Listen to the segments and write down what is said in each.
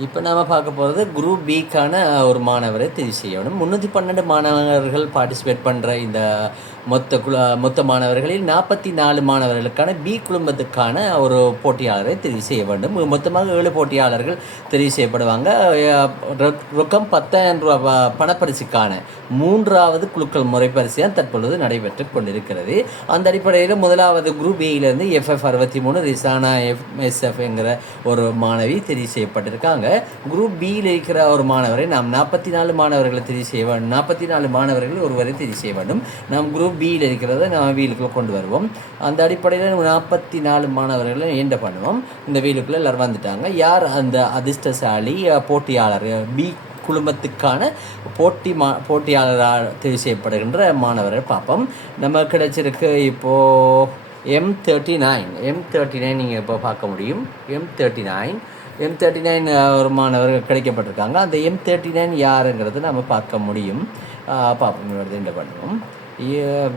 இப்போ நாம் பார்க்க போகிறது குரூப் பிக்கான ஒரு மாணவரை தெரிவு செய்யணும். 312 மாணவர்கள் பார்ட்டிசிபேட் பண்ணுற இந்த மொத்த மாணவர்களில் 44 மாணவர்களுக்கான பி குழுமத்துக்கான ஒரு போட்டியாளரை தெரிவு செய்ய வேண்டும். மொத்தமாக 7 போட்டியாளர்கள் தெரிவு செய்யப்படுவாங்க. ரொக்கம் 10,000 ரூபா பணப்பரிசுக்கான 3வது குழுக்கள் முறைப்பரிசு தான் தற்பொழுது நடைபெற்று கொண்டிருக்கிறது. அந்த அடிப்படையில் முதலாவது குரூப் ஏயிலிருந்து FF63 ரிசானா எஸ்எஃப்ங்கிற ஒரு மாணவி தெரிவு செய்யப்பட்டிருக்காங்க. குரூப் பியில் இருக்கிற ஒரு மாணவரை நாம் 44 மாணவர்களை தெரிவு செய்ய வேண்டும். 44 மாணவர்கள் ஒருவரை தெரிவு செய்ய வேண்டும். நாம் குரூப் பியில் இருக்கிறத நாம் வீலுக்குள்ளே கொண்டு வருவோம். அந்த அடிப்படையில் 44 மாணவர்களை என்ன பண்ணுவோம், இந்த வீலுக்குள்ளே எல்லோரும் வந்துட்டாங்க. யார் அந்த அதிர்ஷ்டசாலி போட்டியாளர் பி குழுமத்துக்கான போட்டியாளராக தெரிவு செய்யப்படுகின்ற மாணவரை பார்ப்போம். நம்ம கிடைச்சிருக்கு இப்போது M39 நீங்கள் இப்போ பார்க்க முடியும். M39 ஒரு மாணவர்கள் கிடைக்கப்பட்டிருக்காங்க. அந்த M39 யாருங்கிறது நம்ம பார்க்க முடியும். பார்ப்போம், என்ன பண்ணுவோம்.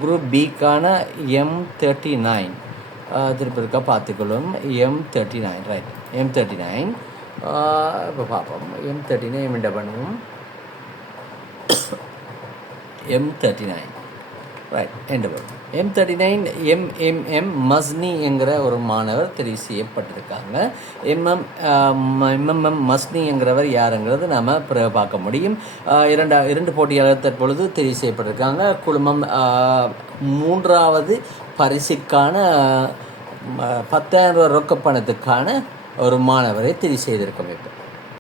குரூப் பிக்கான M39 திருப்பி இருக்கா பார்த்துக்கொள்ளும். M39 right. M39 இப்போ பார்ப்போம். M39 என்ன பண்ணுவோம். M39 ரைட் என்ன பண்ணுவோம். M39 MMM மஸ்னி என்கிற ஒரு மாணவர் தெரிவு செய்யப்பட்டிருக்காங்க. MMM மஸ்னி என்கிறவர் யாருங்கிறது நாம் பிறகு பார்க்க முடியும். இரண்டு போட்டியாளர் தற்பொழுது தெரிவு செய்யப்பட்டிருக்காங்க. குழுமம் 3வது பரிசுக்கான 10,000 ரூபா ரொக்க பணத்துக்கான ஒரு மாணவரை தெரிவு செய்திருக்கோம். இப்போ